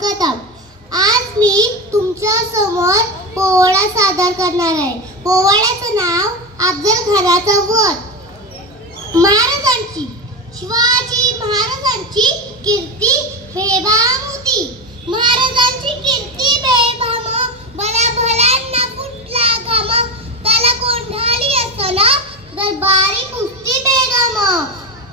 कदम। आज मी तुमच्या समोर पोवाडा सादर करणार आहे। पोवाड्याचं नाव अफजलखानाचा वध। महाराजांची, शिवाजी महाराजांची कीर्ती बेभान होती। महाराजांची कीर्ती बेभान, भला भल्यांना फुटला घाम, त्याला कोंढाली असताना दरबारी कुस्ती बेगम।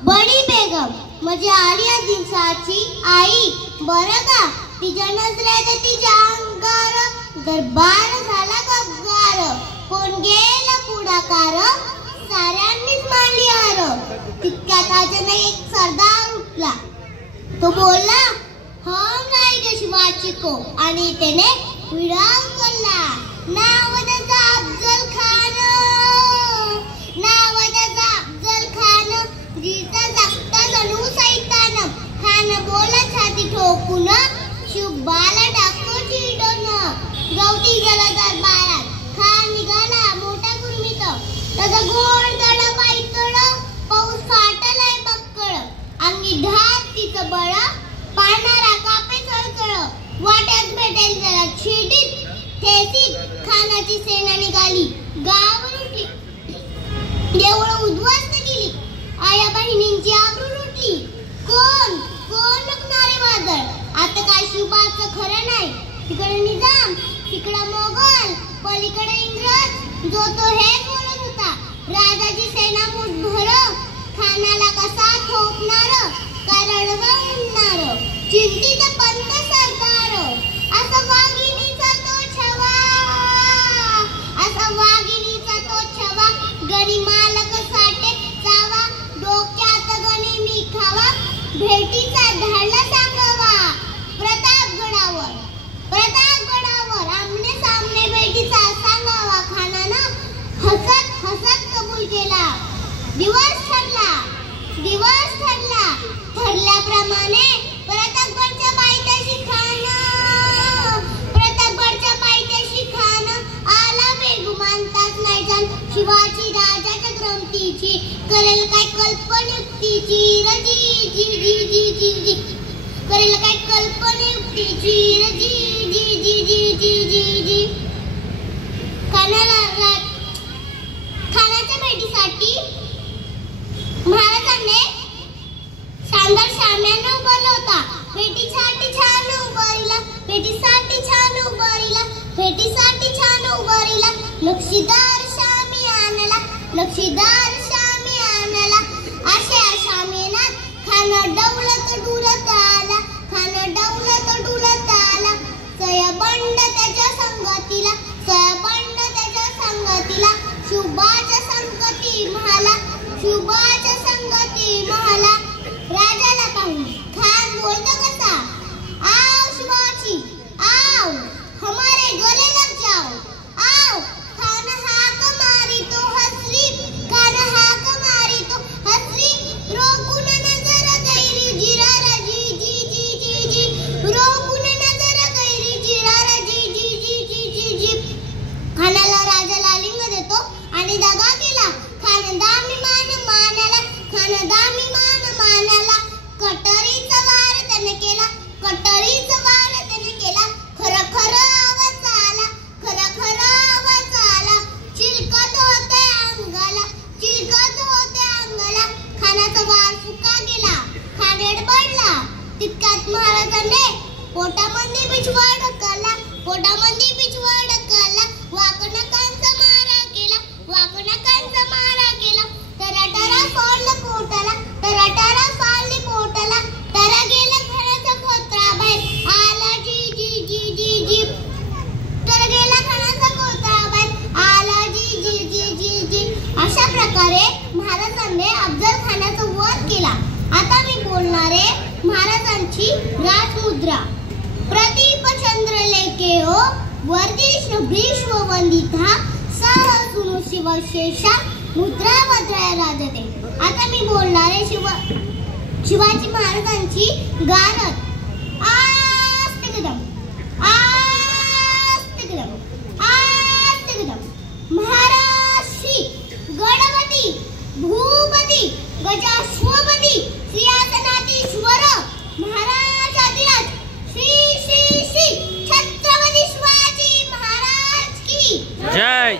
बडी बेगम म्हणजे आलिया जिंसाची आई, बरं का? तिच्या नजरेत तिच्या अंगार दरबार झाला गब्बार। कोण गेला पुढाकार, साऱ्यांनीच मांडली हार। तितक्यात अचानक एक सरदार उठला। तो बोलला, हम नाही ग शिवाची को, आणि त्याने विडा उचलला। नाव त्याचा अफजल खान, नाव त्याचा अफजल खान, जिचा जागता जणू सैतान। खान बोला छाती ठोकून, शुभाला टाकतो चिडून। गवती गेला दरबारात, खान निघाला मोठा गुरमीत। त्याचा गोड दडा पायतळ, पाऊस फाटलाय बक्कळ। अंगी ढात तिचं बळ, पाहणारा कापे चळचळ। वाट्यात भेटेल जरा छिडीत, ठेसीत खानाची सेना निघाली। गाव लुटली, देवळं उद्ध्वस्त केली, आया बहिणींची आबरू लुटली। कोण कोण लुटणारे वादळ, आता काय शिवाचं खरं नाही। तिकडे निजाम, तिकडे मोगल, पलीकडे इंग्रज, जो तो हे बोलत होता। राजाची सेना मुठभर, खानाला कसा ठोकणार, काय रडवणार। चिंतित पंत सरदार, असा वाघिणीचा तो छवा, असा वाघिणीचा तो छवा। गणी मालक साठे चावा, डोक्यात गणी मी खावा। भेटीचा धाडला सांगावा प्रतापगडावर, प्रतापगडावर आमने सामने भेटीचा सांगावा। खानानं हसत हसत कबूल केला। दिवस ठरला, दिवस ठरला, ठरल्याप्रमाणे प्रतापगडच्या पायथ्याशी खान, प्रतापगडच्या पायथ्याशी खान आला बेगुमान। तास नाही जाण शिवाजी राजाच्या ग्रंथीची, करेल काय कल्पनियुक्तीची रजी जी जी जी जी जी, करेल काय कल्पनियुक्तीची रजी जी जी जी जी जी जी। खानाच्या भेटीसाठी महाराजांनी शानदार शाम्यानं उभारला होता। भेटीसाठी छान उभारीला, भेटीसाठी छान उभारीला, भेटीसाठी छान उभारीला। नक्षीदार शामी आणला, नक्षीदार शामी आणला। अशा शामेनात खान डौलत डुलत आला, खान डौलत डुलत आला। सयबंड त्याच्या संगतीला, सयबंड त्याच्या संगतीला। शुभाच्या संगती महाला, शुभाच्या संगती महाला। राजाला पाहून खान बोलता कसा, आओ शिवाजी आओ, हमारे गले लग जाओ, आओ। खान हाक मारी तो हसरी, खान हाक मारी तो हसरी। रोकून नजर गैरी जिरारा जी जी जी जी जी, रोकून नजर गैरी जिरारा जी जी जी जी जी जी। खानाला राजाला लिंग देतो आणि दगा केला। खान दामी मान मानाला, खान दामी मान मानाला। कटरीचा वार त्याने केला, कटरीचा वार त्याने केला। खरं खरं आवाज आला, खरं खरं आवाज आला। चिलकत होते अंगाला, चिलकत होते अंगाला। खानाचा वार फुका गेला, खान एडबडला। तितक्यात महाराजांनी पोटामध्ये बिछवा ढकलला, पोटामध्ये बिछवा ढकलला। वाकणकांचा मारा केला, वाकणकांचा मारा केला। टराटरा फोडलं पोटाला, टराटरा फाडली पोटाला। टरा गेला घराचा कोत्रा बाहेर आला जी जी जी जी जी, टरा गेला घराचा कोत्रा बाहेर आला जी जी जी जी जी। अशा प्रकारे महाराजांनी अफजल खानाचा वध केला। आता मी बोलणारे महाराजांची राजमुद्रा। प्रदीप चंद्र लेखे हो, वर्दिश भीष्म वंदिता, सह सुनु शिवशेषा, मुद्रा भद्राय राजते। आता मी बोलणारे शिवाजी महाराजांची गारद। आस्ते कदम, आस्ते कदम, आस्ते कदम। महाराज श्री गणपती भूपती गजाश्वपती सिंहासनाधीश्वर महाराज अधिराज श्री श्री की जय.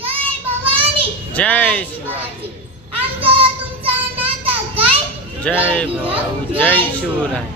जय भवानी जय शिवाजी. आमचं तुमचं नातं काय जय भाऊ जय शिवराय.